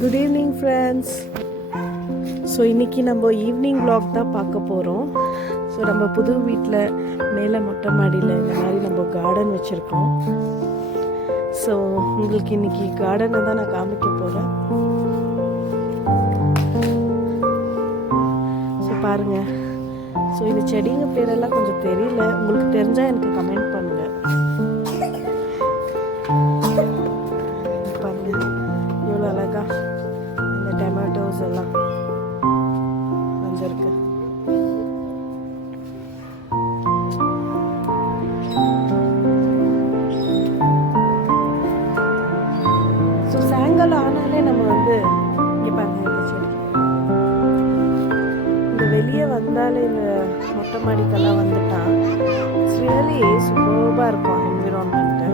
Good evening friends. So இன்றைக்கி நம்ம evening vlog தான் பார்க்க போகிறோம். ஸோ நம்ம புது வீட்டில் மேலே மொட்டை மாடியில் இந்த மாதிரி நம்ம கார்டன் வச்சுருக்கோம். ஸோ உங்களுக்கு இன்றைக்கி கார்டனை தான் நான் காமிக்க போகிறேன். ஸோ பாருங்கள். ஸோ இந்த செடிங்க பேரெல்லாம் கொஞ்சம் தெரியல, உங்களுக்கு தெரிஞ்சால் எனக்கு கமெண்ட் பண்ணுங்கள். பாருங்கள் எவ்வளோ அழகா இந்த டொமேட்டோஸ் எல்லாம் வந்துருக்கு. ஸோ சாயங்காலம் ஆனாலே நம்ம வந்து இங்கே பாருங்க இந்த செடி, இந்த வெளியே வந்தாலே இந்த மொட்டை மாடிக்கெல்லாம் வந்துட்டா இட்ஸ் ரியலி சூப்பராக இருக்கும் என்விரான்மெண்ட்டு.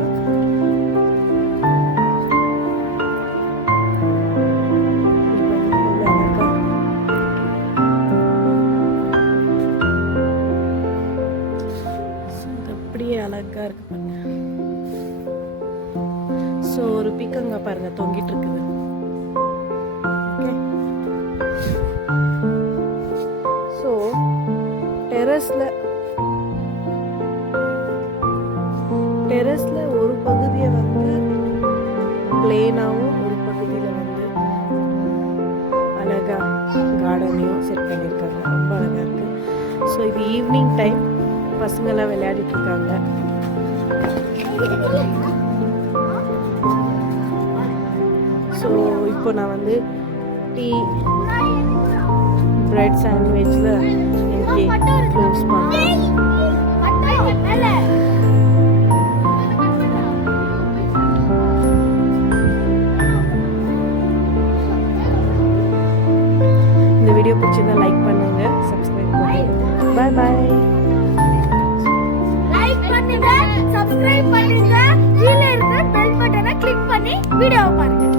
அப்படியே அழகா இருக்கு பாருங்க. ஸோ ஒரு பீக்கங்க பாருங்க தொங்கிட்டு இருக்குது. ஓகே, ஸோ டெரஸ்ல ஒரு பகுதியை வந்து பிளேனாகவும் ஒரு பகுதியில் வந்து அழகா கார்டனையும் செட் பண்ணியிருக்காங்க. ரொம்ப அழகா இருக்கு. ஸோ இது ஈவினிங் டைம், பசங்கெல்லாம் விளையாடிட்டு இருக்காங்க. ஸோ இப்போ நான் வந்து டீ பிரெட் சாண்ட்விச்சில் இன்னைக்கு க்ளோஸ் பண்ணுறேன். இந்த வீடியோ பிடிச்சிருந்தா லைக் பண்ணுங்க, சப்ஸ்கிரைப் பண்ணுங்க. பாய் பாய். சப்ஸ்கிரைப் பண்ணுங்க, கீழ இருக்க பெல் பட்டனை கிளிக் பண்ணி வீடியோவை பாருங்க.